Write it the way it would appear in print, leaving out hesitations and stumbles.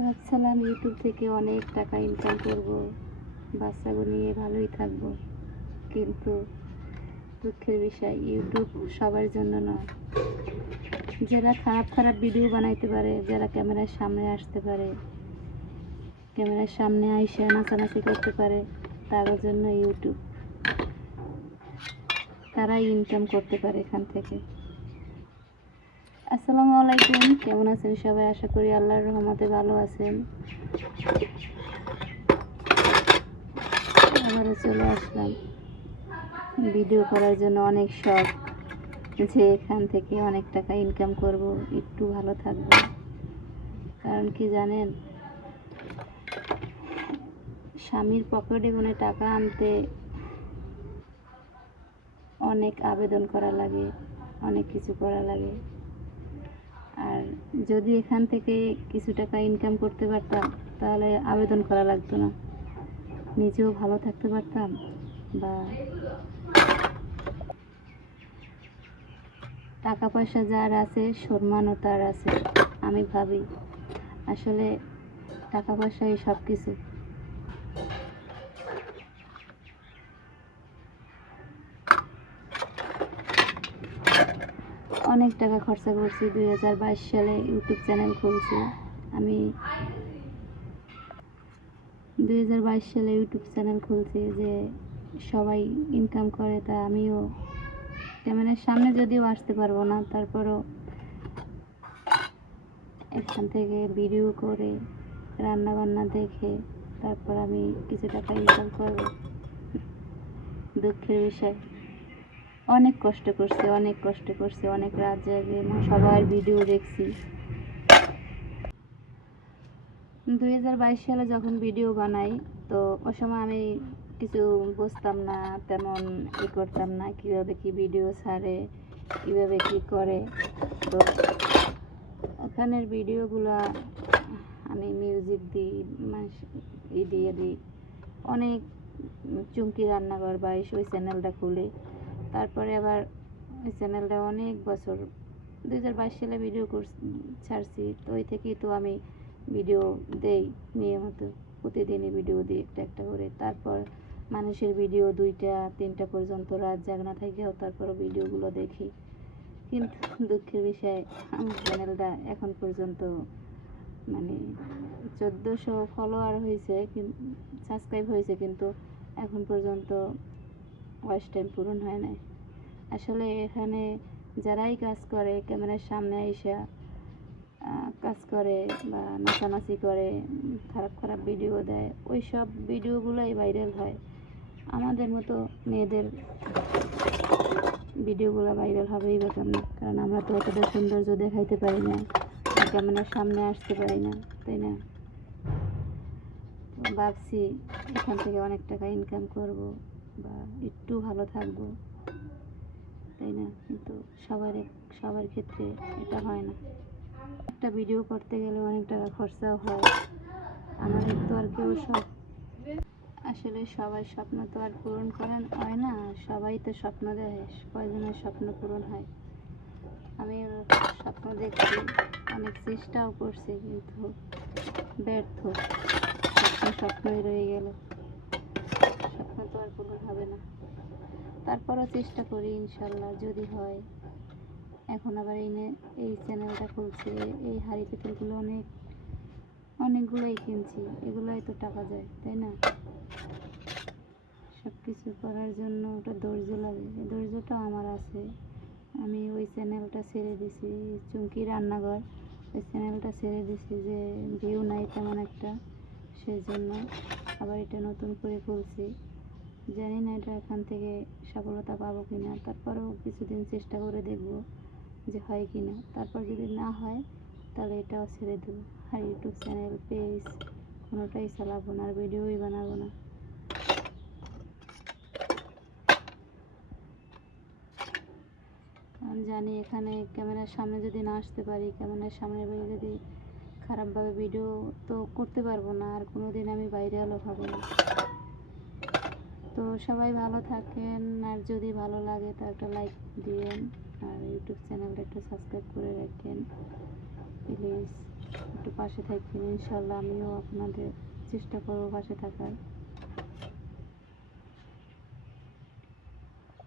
ভাবছিলাম ইউটিউব থেকে অনেক টাকা ইনকাম করব, বাচ্চাগুলো নিয়ে ভালোই থাকবো। কিন্তু দুঃখের বিষয়, ইউটিউব সবার জন্য নয়। যারা খারাপ খারাপ ভিডিও বানাইতে পারে, যারা ক্যামেরার সামনে আসতে পারে, ক্যামেরার সামনে আইসা নাচানাচি করতে পারে, তাদের জন্য ইউটিউব। তারাই ইনকাম করতে পারে এখান থেকে। আসসালামু আলাইকুম, কেমন আছেন সবাই? আশা করি আল্লাহর রহমতে ভালো আছেন। আবারও চলে আসলাম ভিডিও করার জন্য। অনেক শখ যে এখান থেকে অনেক টাকা ইনকাম করব, একটু ভালো থাকবো। কারণ কি জানেন, স্বামীর পকেটে গুনে টাকা আনতে অনেক আবেদন করা লাগে, অনেক কিছু করা লাগে। আর যদি এখান থেকে কিছু টাকা ইনকাম করতে পারতাম, তাহলে আবেদন করা লাগতো না, নিজেও ভালো থাকতে পারতাম। বা টাকা পয়সা যার আছে, সম্মানও তার আছে। আমি ভাবি আসলে টাকা পয়সাই সব কিছু। অনেক টাকা খরচা করছি। 2022 সালে ইউটিউব চ্যানেল খুলছি আমি। 2022 সালে ইউটিউব চ্যানেল খুলছি যে সবাই ইনকাম করে, তা আমিও ক্যামেরার সামনে যদিও আসতে পারবো না, তারপরও এখান থেকে ভিডিও করে রান্না বান্না দেখে তারপর আমি কিছু টাকা ইনকাম করব। দুঃখের বিষয়, অনেক কষ্ট করছি, অনেক রাত জেগে সবার ভিডিও দেখছি। 2022 সালে যখন ভিডিও বানাই, তো ওই সময় আমি কিছু বুঝতাম না, তেমন করতাম না, কীভাবে কি ভিডিও ছাড়ে, কীভাবে কি করে। তো ওখানের ভিডিওগুলো আমি মিউজিক দিই, মানুষ দিয়ে দিই। অনেক চুমকি রান্নাঘর বা ওই চ্যানেলটা খুলে তারপরে আবার ওই চ্যানেলটা অনেক বছর 2022 সালে ভিডিও ছাড়ছি। তো ওই থেকেই তো আমি ভিডিও দেই নিয়মিত, প্রতিদিনই ভিডিও দিই একটা একটা করে। তারপর মানুষের ভিডিও 2টা 3টা পর্যন্ত রাত জাগনা থেকেও তারপরও ভিডিওগুলো দেখি। কিন্তু দুঃখের বিষয়, আমার চ্যানেলটা এখন পর্যন্ত মানে 1400 ফলোয়ার হয়েছে, সাবস্ক্রাইব হয়েছে, কিন্তু এখন পর্যন্ত ওয়াচ টাইম পূরণ হয় নাই। আসলে এখানে যারাই কাজ করে, ক্যামেরার সামনে এসে কাজ করে বা নাচানাচি করে, খারাপ খারাপ ভিডিও দেয়, ওই সব ভিডিওগুলোই ভাইরাল হয়। আমাদের মতো মেয়েদের ভিডিওগুলো ভাইরাল হবেই বা কেমন? কারণ আমরা তো অতটা সৌন্দর্য দেখাইতে পারি না, ক্যামেরার সামনে আসতে পারি না, তাই না? ভাবছি এখান থেকে অনেক টাকা ইনকাম করব বা একটু ভালো থাকবো, তাই না? কিন্তু সবার ক্ষেত্রে এটা হয় না। একটা ভিডিও করতে গেলে অনেক টাকা খরচাও হয়। আমাদের তো আর কেউ আসলে সবাই স্বপ্ন তো আর পূরণ করেন হয় না। সবাই তো স্বপ্ন দেখে, কয়জনের স্বপ্ন পূরণ হয়? আমি স্বপ্ন দেখছি, অনেক চেষ্টাও করছি, কিন্তু ব্যর্থ। স্বপ্নই রয়ে গেল, স্বপ্ন তো আর পূরণ হবে না। তারপরও চেষ্টা করি, ইনশাল্লাহ যদি হয়। এখন আবার এই চ্যানেলটা খুলছি, এই হাঁড়ি পিতলগুলো অনেকগুলোই কিনছি, এগুলোই তো টাকা যায়, তাই না? সব কিছু করার জন্য ওটা ধৈর্য লাগে, এই ধৈর্যটা আমার আছে। আমি ওই চ্যানেলটা ছেড়ে দিছি, চুমকি রান্নাঘর, ওই চ্যানেলটা ছেড়ে দিছি যে ভিউ নাই তেমন একটা, সেই জন্য আবার এটা নতুন করে খুলছি। জানি না এটা এখান থেকে সফলতা পাবো কি না, তারপরেও কিছুদিন চেষ্টা করে দেখব যে হয় কি না। তারপর যদি না হয় তাহলে এটাও ছেড়ে দেবো। আর ইউটিউব চ্যানেল, পেজ কোনোটাই চালাবো না, আর ভিডিওই বানাবো না। আমি জানি এখানে ক্যামেরার সামনে যদি না আসতে পারি, ক্যামেরার সামনে যদি খারাপভাবে ভিডিও তো করতে পারবো না, আর কোনো দিন আমি ভাইরালও হবো না। তো সবাই ভালো থাকেন, আর যদি ভালো লাগে তো একটা লাইক দিবেন, আর ইউটিউব চ্যানেলটা একটু সাবস্ক্রাইব করে রাখেন প্লিজ, একটু পাশে থাকবেন। ইনশাল্লাহ আমিও আপনাদের চেষ্টা করবো পাশে থাকার।